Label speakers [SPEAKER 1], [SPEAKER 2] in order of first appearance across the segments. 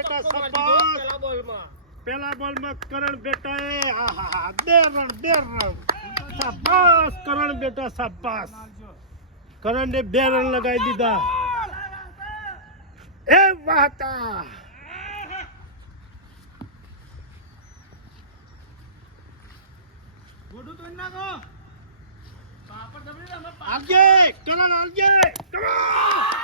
[SPEAKER 1] બેટા
[SPEAKER 2] મારી પેલા બોલમાં.
[SPEAKER 1] પેલા બોલમાં કરણ બેટાએ આહાહા, બે રન બે રન શાબાશ કરણ બેટા શાબાશ કરણને બે રન લગાવી દીધા. એ વાતા. આગે કરણ આગે કરણ.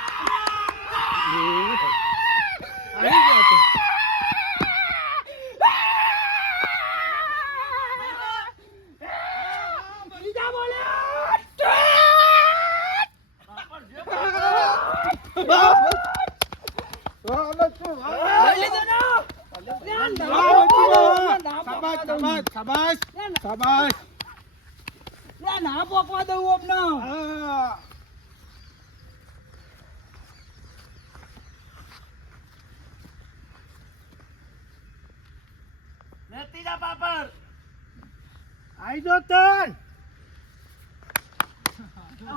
[SPEAKER 1] જો તન.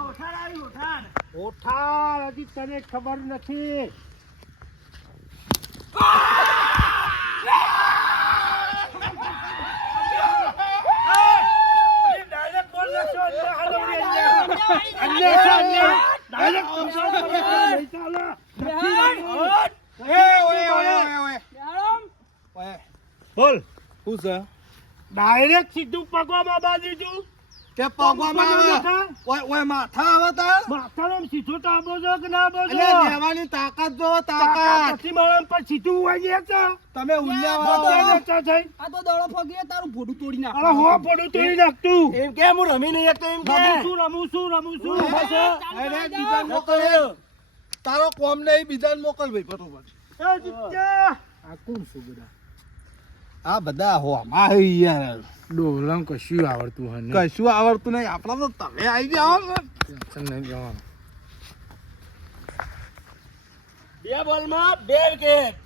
[SPEAKER 3] ઓઠાડ આવી ઓઠાડ
[SPEAKER 1] ઓઠાર હજી તને ખબર નથી. ડાયરેક્ટ બોલ. અન્ય છે. ડાયરેક્ટ તો સીધું પગવામાં બાંધી દીધું
[SPEAKER 4] કે પગવામાં આવે? ઓય ઓય માથા આવે તાર?
[SPEAKER 1] માથાનો સીધો ટાબો જો કે ના બોજો
[SPEAKER 4] એટલે લેવાની તાકાત જો
[SPEAKER 1] તાકાત. પછી મારા પર સીધું હોય છે તો.
[SPEAKER 4] તમે ઉલ્યા વાળો
[SPEAKER 1] થઈ
[SPEAKER 3] આ તો દડો ફગીએ તારું ભોડું તોડી નાખ.
[SPEAKER 1] અરે હો પડું તોડી નાખતું.
[SPEAKER 4] એમ કે હું રમી નહીં શકતો એમ કે?
[SPEAKER 1] રમું છું રમું છું રમું છું.
[SPEAKER 4] અરે બીજા મોકલ. તારો કોમ નહીં બીજા મોકલ ભાઈ બરોબર
[SPEAKER 1] એ જીત્યા.
[SPEAKER 5] આ કોણ છે બધા?
[SPEAKER 4] આ બધા હો આમાં યાર.
[SPEAKER 5] ડોલમ કશું આવડતું હોય નહીં.
[SPEAKER 4] કશું આવડતું નહીં. આપણા તો તમે આવી જાઓ. ને
[SPEAKER 5] ટેન્શન નહીં જવાનું
[SPEAKER 2] બે બોલમાં બે વિકેટ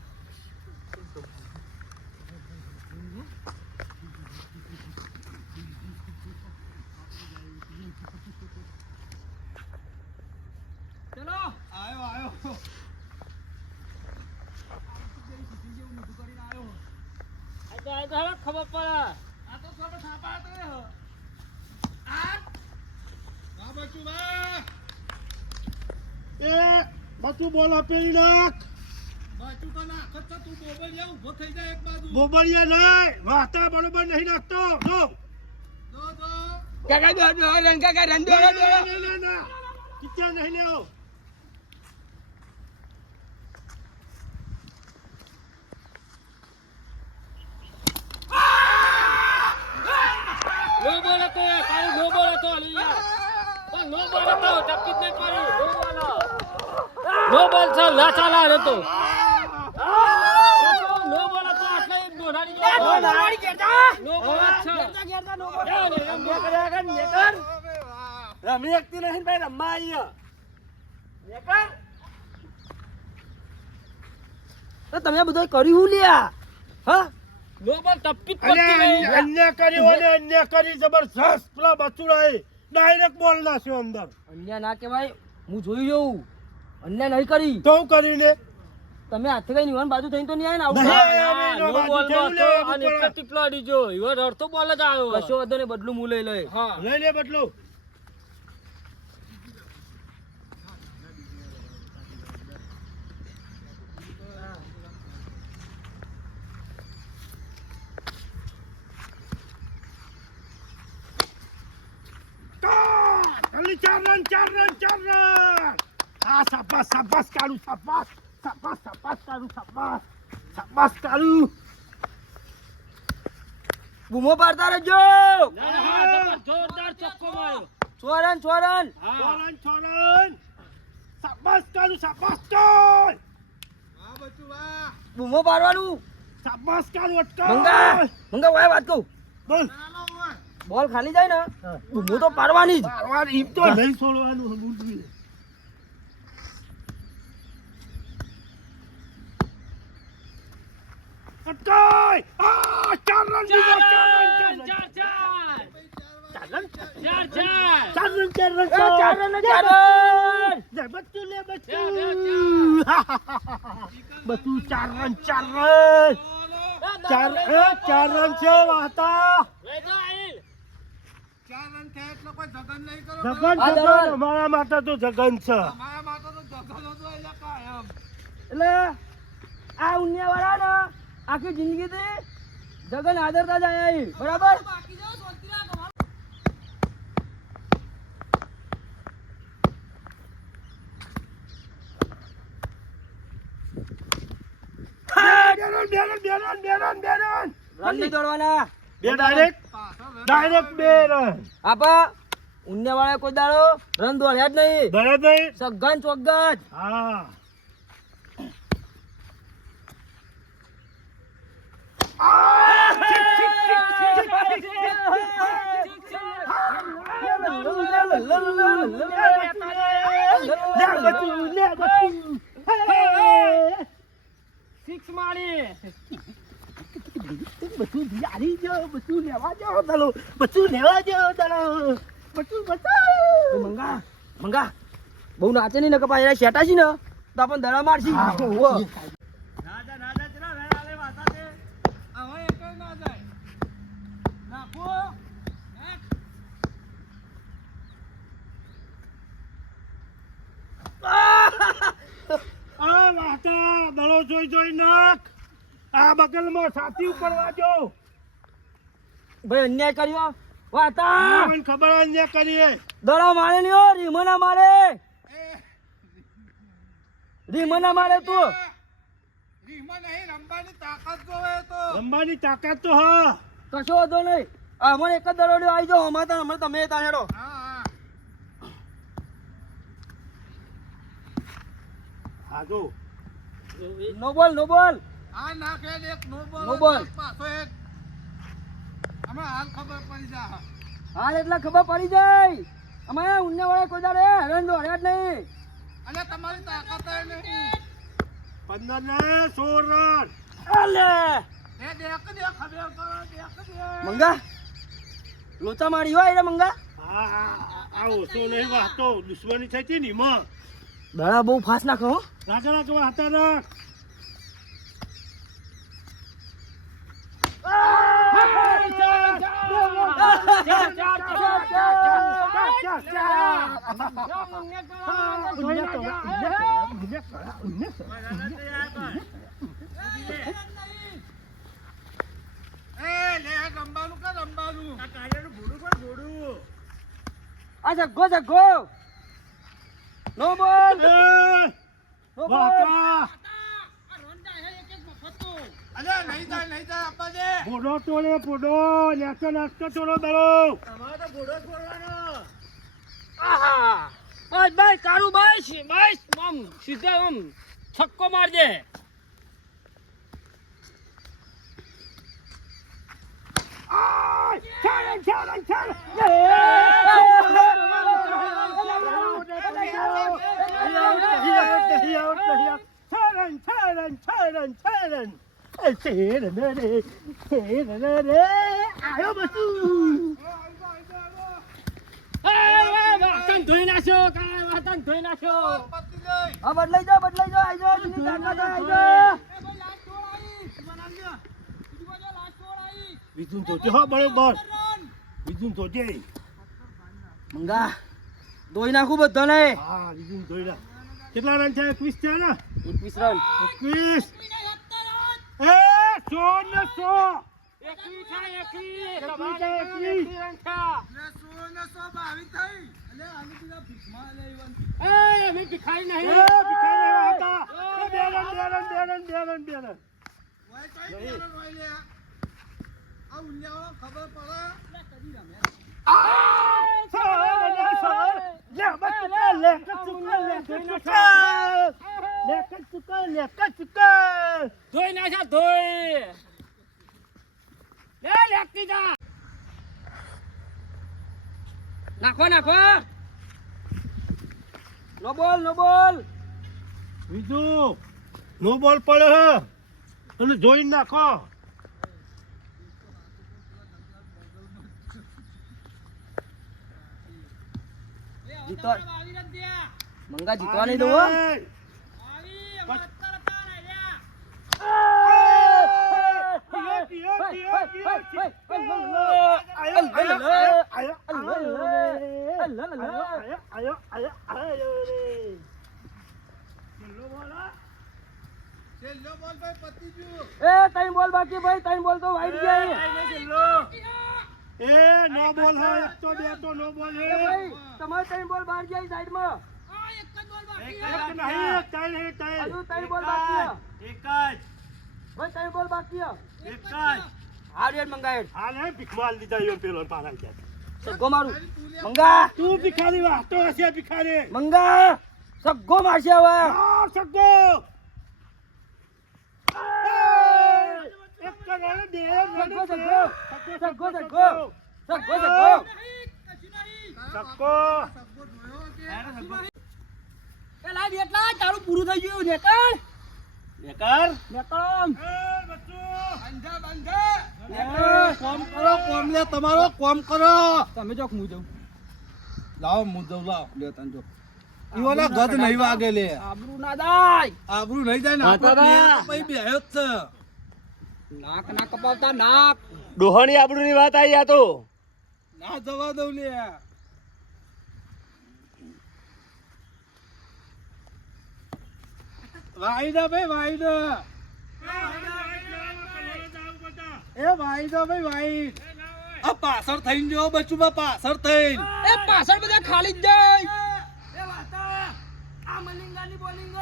[SPEAKER 3] ચલો
[SPEAKER 4] આયો આયો
[SPEAKER 2] આ તો તો હવે ખબર પડે
[SPEAKER 4] આ તો થોડો થાપા તો હે. આ આ બચુ બા
[SPEAKER 1] એ બધું બોલ આપેલી નાખ
[SPEAKER 4] બચુ તો નાખ છે, તું બોબલિયા ઊભો થઈ જાય એક બાજુ
[SPEAKER 1] બોબડિયા નહીં વાતા બરોબર નહીં નાખતો જો
[SPEAKER 4] જો જો
[SPEAKER 3] કાકા દો દો રન કાકા રન દો
[SPEAKER 1] ના, ના, ના, ના, ના. નહીં લેવો
[SPEAKER 2] નો બોલ હતો એ, તારું નો બોલ હતો અલીયા. પણ નો બોલ હતો ટપકી જ નહીં પડી નો બોલ નો બોલ છે ના ચાલે આ હતો નો બોલ હતો એટલે એ દોડાડી ગયો. નો બોલ જ છે જાઓ ને, એમ બે કર્યા કર, બે કર.
[SPEAKER 4] રમી શકતી નહીં ભાઈ રમવા
[SPEAKER 3] તો તમે બધું કર્યું લ્યા? હા?
[SPEAKER 2] નોબલ ટપકી પડતી
[SPEAKER 1] અન્ય- કર્યો કર્યું અને અન્ય કરી જબરજસ્ત પેલા બચુડાએ ડાયરેક્ટ બોલ નાખ્યો અંદર.
[SPEAKER 3] અન્ય ના કહેવાય હું જોઈ જોઉં અન્ય નહીં કરી
[SPEAKER 1] તો હું કરીને
[SPEAKER 3] તમે હાથે કઈ નિવાન બાજુ થઈને તો નહીં. આવું
[SPEAKER 2] ના, ટીપલો અડી ગયો. એવો બોલ જ આવ્યો.
[SPEAKER 3] કશો વધો ને બદલું હું લઈ લઈ
[SPEAKER 2] હા.
[SPEAKER 1] લઈ લે બદલું ચાર રન ચાર રન ચાર રન આ સાબાસ સાબાસ કાઢું સાબાસ સાબાસ સાબાસ કાઢું સાબાસ સાબાસ કાઢું
[SPEAKER 3] બૂમો પાડતા રહેજો
[SPEAKER 2] હા, જોરદાર ચોક્કો માર્યો.
[SPEAKER 3] છોરન છોરન
[SPEAKER 2] હા.
[SPEAKER 1] છોરન છોરન સાબાસ કાઢું સાબાસ કાઢ
[SPEAKER 4] હા બચુ બા
[SPEAKER 3] બૂમો પાડવાનું.
[SPEAKER 1] સાબાસ કાઢું
[SPEAKER 3] મંગા
[SPEAKER 1] અટકાવ.
[SPEAKER 3] મંગા વાય વાત કહું.
[SPEAKER 1] બોલ.
[SPEAKER 4] ચાલો
[SPEAKER 3] બોલ ખાલી જાય ને. બૂમો તો પાડવાની જ.
[SPEAKER 1] મારવાર ઈમ તો નહીં છોડવાનું બુદ્ધિ અટકાય! આ ચાર રન બીજા ચાર રન ચાર
[SPEAKER 2] ચાર, ચાર.
[SPEAKER 1] રન
[SPEAKER 2] ચાર, ચાર.
[SPEAKER 1] ચાર રન ચાર રન
[SPEAKER 3] ચાર રન ચાર રન
[SPEAKER 1] લે બચ્ચું લે
[SPEAKER 2] બે,
[SPEAKER 1] બચ્ચું. ચાર રન ચાર રન ચાર ચાર રન છે વાતા.
[SPEAKER 2] લઈ જા આઈલ.
[SPEAKER 4] ચાર રન થયા એટલે કોઈ જગન નહીં કરો
[SPEAKER 1] જગન
[SPEAKER 3] આ
[SPEAKER 1] જગન
[SPEAKER 3] દરવાજ.
[SPEAKER 1] અમારા માટે તો જગન છે.
[SPEAKER 4] અમારા માટે તો જગન હતું એટલે કાયમ
[SPEAKER 3] એટલે આ ઉન્યા વાળા ને આખી જિંદગી થી જગન આદરતા જ આયા બરાબર? કોઈ દાડો રન દોડ્યા જ નહીં. સગન ચોગન
[SPEAKER 1] હા. લે બચ્ચું લે બચ્ચું હે
[SPEAKER 2] સિક્સ મારી
[SPEAKER 1] બચ્ચું યારી જો લેવા જો દલો બચ્ચું લેવા જો દલો બચ્ચું બચ્ચું
[SPEAKER 3] મંગા મંગા બહુ નાચે નહીં ને કપાય શેટા છે ને? તો આપણને દડા મારશી ઓહો.
[SPEAKER 4] રાજા રાજા ચલા વેળા લે વાતા છે હવે એક ના જાય નાખો નાખ.
[SPEAKER 1] આ દળો જોઈ જોઈ નાખ. આ બગલમાં છાતી ઉપર વાજો.
[SPEAKER 3] ભાઈ અન્યાય કર્યો? વાતા
[SPEAKER 1] મને ખબર અન્યાય કરીએ.
[SPEAKER 3] દળો મારે નહીં રીમના મારે. રીમના મારે તું.
[SPEAKER 4] રીમાં નહીં રમવાની તાકાત જોવે તો.
[SPEAKER 1] તાકાત તો હા.
[SPEAKER 3] કશો વાંધો નહીં. અમને એક જ દરોડ્યો આવી જાઓ અમારે તો હમણાં તમે ત્યાં
[SPEAKER 4] હા હા.
[SPEAKER 1] હા જો.
[SPEAKER 3] નો બોલ નો બોલ.
[SPEAKER 4] આ નાખે એક
[SPEAKER 3] નોબલ નોબલ.
[SPEAKER 4] પાછો એક. અમે હાલ ખબર પડી જા
[SPEAKER 3] હાલ એટલે ખબર પડી જાય. અમે ઉન્ને વાળા કોઈ દાડે હેરાન દોડ્યા જ નહીં.
[SPEAKER 4] અને તમારી તાકાત નહીં.
[SPEAKER 1] પંદર ને સોળ રન.
[SPEAKER 3] અલે.
[SPEAKER 4] એ દેખ દે ખબર કરો દેખ દે
[SPEAKER 3] મંગા લોચા મારી હોય મંગા.
[SPEAKER 1] હા આ- ઓછો નહીં વાતો દુશ્મની થઈ હતી ને એમાં
[SPEAKER 3] દડા બહુ ફાસ્ટ નાખો હો.
[SPEAKER 1] રાજા રાજા વાતા રાખ
[SPEAKER 4] અચ્છા ગો રમવાનું
[SPEAKER 3] ગો નો બોલ.
[SPEAKER 1] પોડો તોડે પોડો નાસ્તો નાસ્તો તોડો
[SPEAKER 4] ઘોડો
[SPEAKER 2] આહા બસ બસ કાળું બસ બસ આમ સીધે આમ છક્કો મારજે આ
[SPEAKER 1] ચાલ ચાલ ચાલે
[SPEAKER 3] બદલાઈ જાઓ બદલાઈ જાઓ આઈ જાઓ જૂની તાકાત આઈ જાઓ
[SPEAKER 1] બીજું જોજે હો, બરોબર. બીજું જોજે
[SPEAKER 3] મંગા. દોઈ નાખું બધા ને
[SPEAKER 1] હા બીજું કેટલા રન છે એકવીસ છે ને?
[SPEAKER 3] એકવીસ રન.
[SPEAKER 1] એકવીસ. એ સો ને સો.
[SPEAKER 2] એકવી છે એકવી
[SPEAKER 1] એકવી
[SPEAKER 2] તમારે
[SPEAKER 1] છે, એકવી.
[SPEAKER 2] એકવી રન છે.
[SPEAKER 4] સો ને સો બાવીસ થઈ. અલે આની બીજા ભીખમાં લે
[SPEAKER 2] એ અમે ભિખારી નહીં.
[SPEAKER 1] ભિખારી એવા હતા. એ બે રન બે રન બે રન બે રન બે રન.
[SPEAKER 4] વાય કઈ બેરન વાય લે? આ ઉલ્યાઓ ખબર પડે
[SPEAKER 2] ધોઈ નાખ્યા ધોઈ લે લેખતી જા
[SPEAKER 3] નાખો નાખો. નો બોલ નો બોલ.
[SPEAKER 1] બીજું નો બોલ પડે હે. અને જોઈ નાખો.
[SPEAKER 3] મંગા જીતવા નહીં દઉં હો.
[SPEAKER 4] છેલ્લો બોલ ભાઈ પતી ગયું
[SPEAKER 3] એ ત્રણ બોલ બાકી ભાઈ તઈ બોલ તો વાઈટ ગયા
[SPEAKER 1] એ નો બોલ હે એક તો બે તો નો બોલ હે
[SPEAKER 3] ભાઈ તમારે તઈ બોલ બહાર ગયા સાઈડમાં?
[SPEAKER 1] એક નહીં એક ત્રણ હે ત્રણ
[SPEAKER 3] હજુ તઈ બોલ બાકી છે.
[SPEAKER 4] એક જ.
[SPEAKER 3] ભાઈ તઈ બોલ બાકી છે.
[SPEAKER 4] એક જ.
[SPEAKER 3] હાર યાર મંગા હેડ.
[SPEAKER 1] હાલ હે ભીખમાલ દીધા યો પેલો પારા ગયા.
[SPEAKER 3] સગ્ગો મારું. મંગા.
[SPEAKER 1] તું ભિખારી વાતો હશે ભિખારી.
[SPEAKER 3] મંગા. સગ્ગો મારશે હવે.
[SPEAKER 1] આ સગો એક કરોડ બે
[SPEAKER 3] સગ્ગો સગ્ગો સગ્ગો સગ્ગો સગ્ગો સગ્ગો
[SPEAKER 1] સગો
[SPEAKER 3] પેલા એટલા તારું પૂરું થઈ ગયું નેકળ
[SPEAKER 4] બેકાર
[SPEAKER 3] નેકળ
[SPEAKER 4] બંધા બંધા કોમ કરો કોમ લે તમારો કોમ કરો
[SPEAKER 3] તમે જો હું જાઉં
[SPEAKER 4] લાવો હું જઉં લાવ લે તને જો ઈવાના ગજ નહીં વાગે લે
[SPEAKER 3] આબરૂ ના જાય.
[SPEAKER 4] આબરૂ નહીં જાય ને. આપણો બેહ્યો જ છે.
[SPEAKER 3] નાક ના કપાવતા નાક.
[SPEAKER 2] ડોહાની ની વાત આવી આ તો.
[SPEAKER 4] ના જવા દઉં લે. વાયદા ભાઈ વાયદા એ વાયદા ભાઈ વાઈડ આ પાછળ થઈને જો બચ્ચું માં પાછળ થઈને.
[SPEAKER 3] એ પાછળ બધા ખાલી જ જાય. એ વાતા આ મલિંગાની બોલિંગ.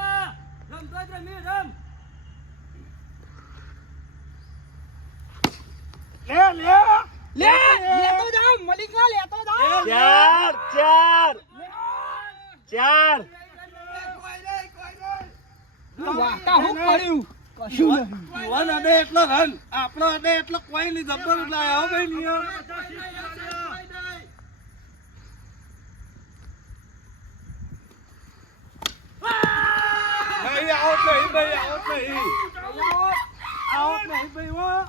[SPEAKER 3] રમતો જ રમી રમ. લે લેતો જાવ મલિંગા લેતો જાવ
[SPEAKER 2] ચાર ચાર ચાર.
[SPEAKER 3] વાતા હું કર્યું? કશું નહીં
[SPEAKER 4] વન અડે એટલો રન આપણો અડે એટલો કોઈ નહીં જબ્બર એટલે આવ્યો ભાઈ નિયમ નહીં આઉટ નહીં ભાઈ આઉટ નહીં. આઉટ નહીં ભાઈ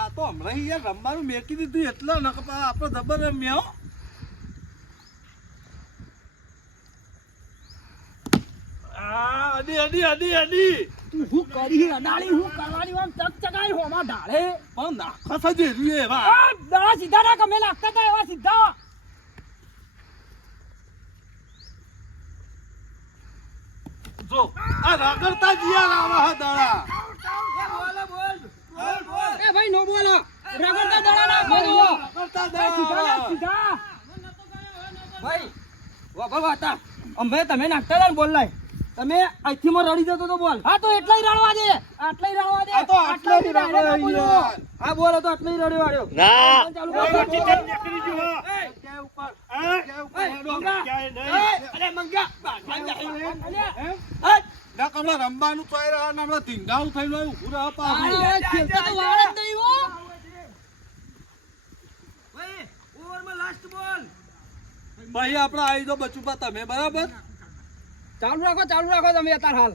[SPEAKER 4] આ તો હમણાં યાર રમવાનું મેકી દીધું એટલે નકપા આપણો જબ્બર રમ્યો અડી અડી અડી અડી.
[SPEAKER 3] તું હું કરી અડાળી હું કરવાની? આમ ચક હોમાં ઢાળે.
[SPEAKER 4] પણ નાખો સજે રૂએ વા
[SPEAKER 3] આ સીધા ના કમે નાખતા હતા એવા સીધા.
[SPEAKER 4] જો આ રગડતા જીયા હા દાડા.
[SPEAKER 3] એ ભાઈ નો બોલો. રગડતા દડા ના બોલો.
[SPEAKER 4] રગડતા
[SPEAKER 3] સીધા સીધા. ભાઈ વાપર વાતા. અમે તમે નાખતા હતા ને બોલ લાય તમે અહીંથી માં રડી જતો તો બોલ. હા તો એટલાય રડવા દે. આટલાય રડવા દે.
[SPEAKER 4] આ તો આટલાય રડવા
[SPEAKER 3] direct બોલો. હા બોલો તો આટલાય રડવા વાળ્યો.
[SPEAKER 2] ના.
[SPEAKER 3] ચાલુ કર.
[SPEAKER 1] કેમ નીકળી ગયો હો?
[SPEAKER 4] ઉપર
[SPEAKER 1] હા?
[SPEAKER 4] ક્યાં ઉપર
[SPEAKER 3] એ, મંગા. અરે
[SPEAKER 4] રમવાનું રહ્યા ને હમણાં ધીંગાવું પાછું.
[SPEAKER 3] ખેલતા તો વાર જ નહીં હો.
[SPEAKER 4] ભાઈ આપણે આવી જાઓ બચું તમે બરાબર?
[SPEAKER 3] ચાલુ રાખો ચાલુ રાખો તમે અત્યારે હાલ.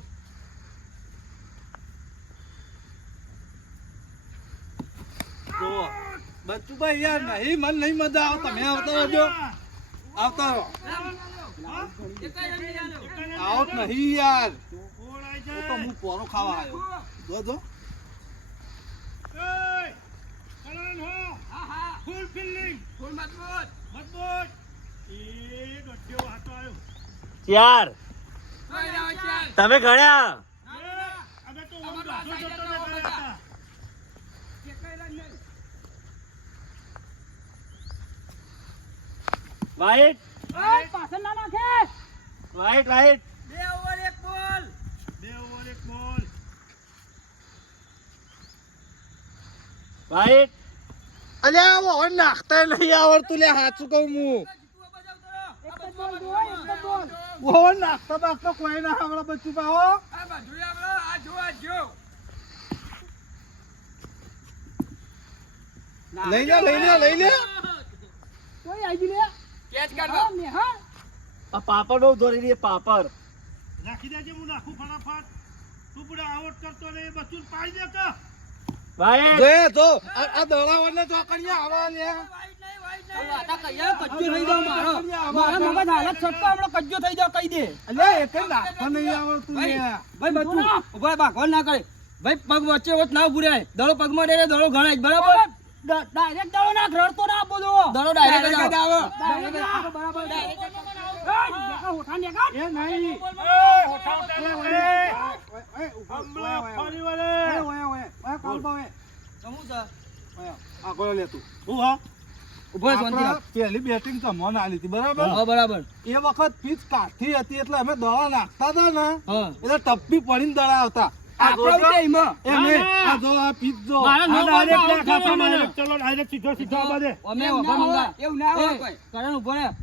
[SPEAKER 4] જો બચ્ચું યાર નહીં મન નહીં મજા આવે. તમે આવતા રહેજો. આવતા રહો. આવત નહીં યાર. તો હું પોરો ખાવા આવ્યો. જો જો
[SPEAKER 1] એય, કરણ ફૂલ ફિલ્ડિંગ. મજબૂત. એ દોઢિયો હાથો આવ્યો.
[SPEAKER 2] ચાર. તમે ગણ્યા?
[SPEAKER 1] રાઈટ.
[SPEAKER 2] વાઈટ
[SPEAKER 3] ઓય, પાછળ ના નાખે.
[SPEAKER 2] વાઈટ વાઈટ
[SPEAKER 1] બે ઓવર એક બોલ.
[SPEAKER 2] વાઈટ
[SPEAKER 4] અલ્યા આવો નાખતા નહીં આવડતું. લે સાચું કહું હું.
[SPEAKER 3] એક જ બોલ જુઓ, એક જ બોલ.
[SPEAKER 4] ઓહો નાખતા બાખતા કોઈ ના આવડે બચ્ચું પા લઈ લે લઈ લે લઈ લે.
[SPEAKER 3] કોઈ આઈ ગયું લે હા,
[SPEAKER 2] આ પાપડ બહુ ધોરી રહી પાપડ.
[SPEAKER 1] નાખી દેજે હું નાખું ફટાફટ. તું પૂરા આવડ કરતો ને બચ્ચું પાડી દે કે ભાઈ
[SPEAKER 4] જોયે તો આ આ તો ચોકડીયા આવા લે
[SPEAKER 3] વાતા થઈ જાવ મારો. મારા મગજ હાલત છટકો હમણાં કજ્જો થઈ જાવ કહી દે.
[SPEAKER 4] અલે એક નાખવા
[SPEAKER 3] ભાઈ,
[SPEAKER 4] લે
[SPEAKER 3] ભાઈ બચું ઊભા ભાગવાન ના કરે. ભાઈ પગ વચ્ચે વચ્ચે ના ઉભું રહે. દડો પગમાં રે દડો ગણાય બરાબર? ડાયરેક્ટ દડો ના રડતો ના બોલો દડો ડાયરેક્ટ બરાબર
[SPEAKER 4] એ નહીં
[SPEAKER 1] હમણાં ફરી વળે.
[SPEAKER 4] આ ગયો લે તું
[SPEAKER 1] હું હા
[SPEAKER 3] ઊભો રહે શાંતિ
[SPEAKER 4] આપણા
[SPEAKER 3] રાખ.
[SPEAKER 4] પહેલી બેટિંગ તમને આલી હતી બરાબર
[SPEAKER 3] બરાબર
[SPEAKER 4] એ વખત પીચ કાઠી હતી એટલે અમે દવા નાખતા હતા ને એટલે ટપ્પી પડીને દડા આવતા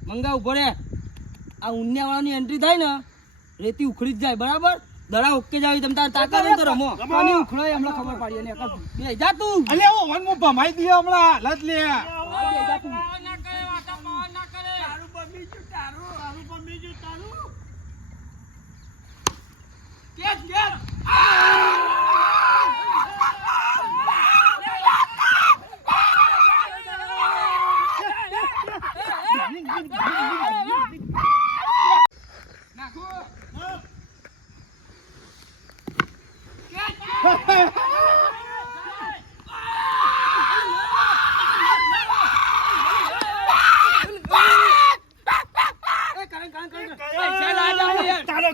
[SPEAKER 3] મંગા ઊભો રે આ ઉન્યાવાળાની એન્ટ્રી થાય ને રેતી ઉખડી જ જાય બરાબર? દડા ઓકે જાવી તમ તાર તાકાત નહીં તો રમો. પાણી ઉખડાય હમણાં ખબર પડી અને એક જ. બે જા તું.
[SPEAKER 4] અલે ઓ વન મો ભમાઈ દીયો હમણાં. લત લે.
[SPEAKER 1] તારો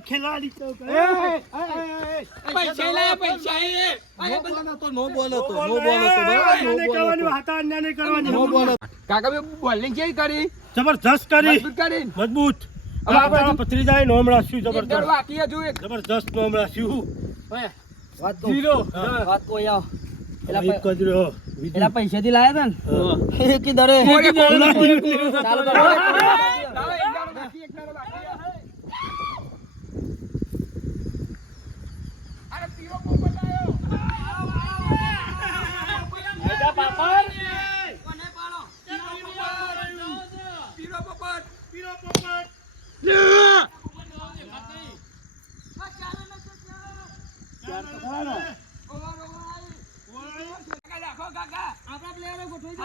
[SPEAKER 1] ખેલાડી તો
[SPEAKER 4] એ, એ, એ, એ,
[SPEAKER 3] પૈસા લાયા પૈસા
[SPEAKER 4] નો બોલો તો નો બોલો તો નો બોલો તો નો બોલો
[SPEAKER 1] કહેવાનું,
[SPEAKER 4] તો.
[SPEAKER 1] હાથા અન્યાય નહીં કરવાની.
[SPEAKER 4] નો બોલો
[SPEAKER 3] કાકા બે બોલિંગ કેવી કરી
[SPEAKER 1] જબરજસ્ત કરી
[SPEAKER 3] મજબૂત કરી
[SPEAKER 1] મજબૂત
[SPEAKER 3] હવે આ
[SPEAKER 1] તારા
[SPEAKER 3] બાજુ-
[SPEAKER 1] ભત્રીજાએ નોમ રાખ્યું
[SPEAKER 3] એક
[SPEAKER 1] જબરજસ્ત
[SPEAKER 3] નો આપીએ જો વાત. તો વાત તો પૈસા થી લાયા તા ને? એક દરે. ચાલો ચાલો આપણા પ્લેયરો ગોઠવી દો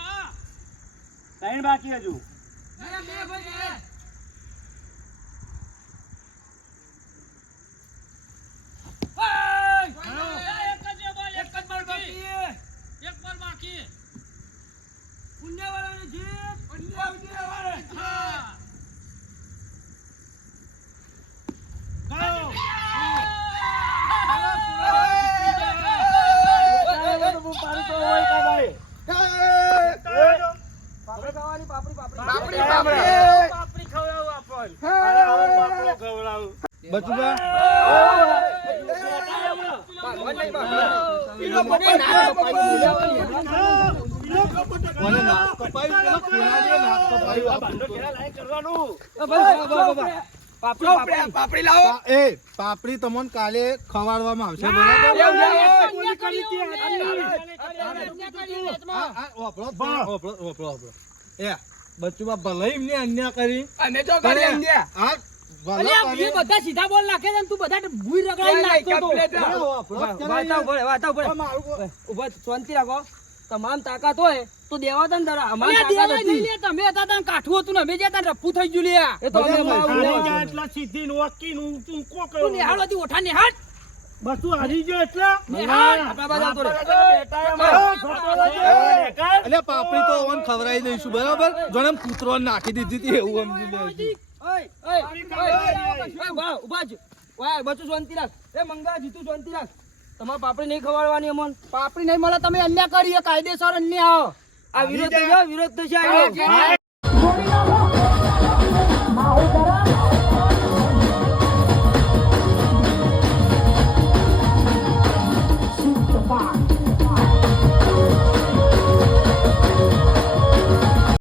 [SPEAKER 1] ત્રણ બાકી હજુ
[SPEAKER 3] બે બે ભાઈ બે એક જ બોલ બાકી પુણ્યવાળાની જીત પુણ્યવાળાની જીત
[SPEAKER 4] બચુબા મને નાક કપાયું પેલો ખેલાડીએ નાક કપાયું
[SPEAKER 3] પાપડી લાવો
[SPEAKER 4] એ પાપડી તમને કાલે ખવાડવામાં આવશે બરાબર. એ ભલે એમને અન્યા કરી
[SPEAKER 3] જો બધા સીધા બોલ નાખે છે તું બધા ભૂઈ રગડાઈ નાખતો તો
[SPEAKER 4] અરે વાપરો જ કરે.
[SPEAKER 3] વાતા ઉપર વાતા ઉપર
[SPEAKER 4] આ મારું બોલ.
[SPEAKER 3] ઊભા શાંતિ રાખો તમામ તાકાત હોય તો દેવા તા ને તારા અમારી તાકાત હતી તમે હતા તાન કાઠું હતું ને અમે જ્યાં તાન રફુ થઈ ગયું લ્યા એ તો અમે.
[SPEAKER 1] એટલા સીધી ને વાકી ને ઊંચું કો કરો.
[SPEAKER 3] તું નિહાળ દી ઓઠા નિહાળ
[SPEAKER 1] બસ તું હારી ગયો એટલે
[SPEAKER 3] નિહાળ આપણા બાજુ આવતો રે
[SPEAKER 4] પાપડી તો ઓન ખવડાવી દઈશું બરાબર ગણમ કૂતરો નાખી દીધી હતી એવું સમજી લે
[SPEAKER 3] ઓય ઓય ઓય ઊભા જ ઓય બચું શાંતિ રાખ એ મંગા જીતું શાંતિ રાખ તમારે પાપડી નહીં ખવડાવવાની અમન.
[SPEAKER 2] પાપડી નહીં મળે તમે અન્યાય કરીએ કાયદેસર અન્યાય આવો.
[SPEAKER 3] આ વિરોધ થશે વિરોધ થશે.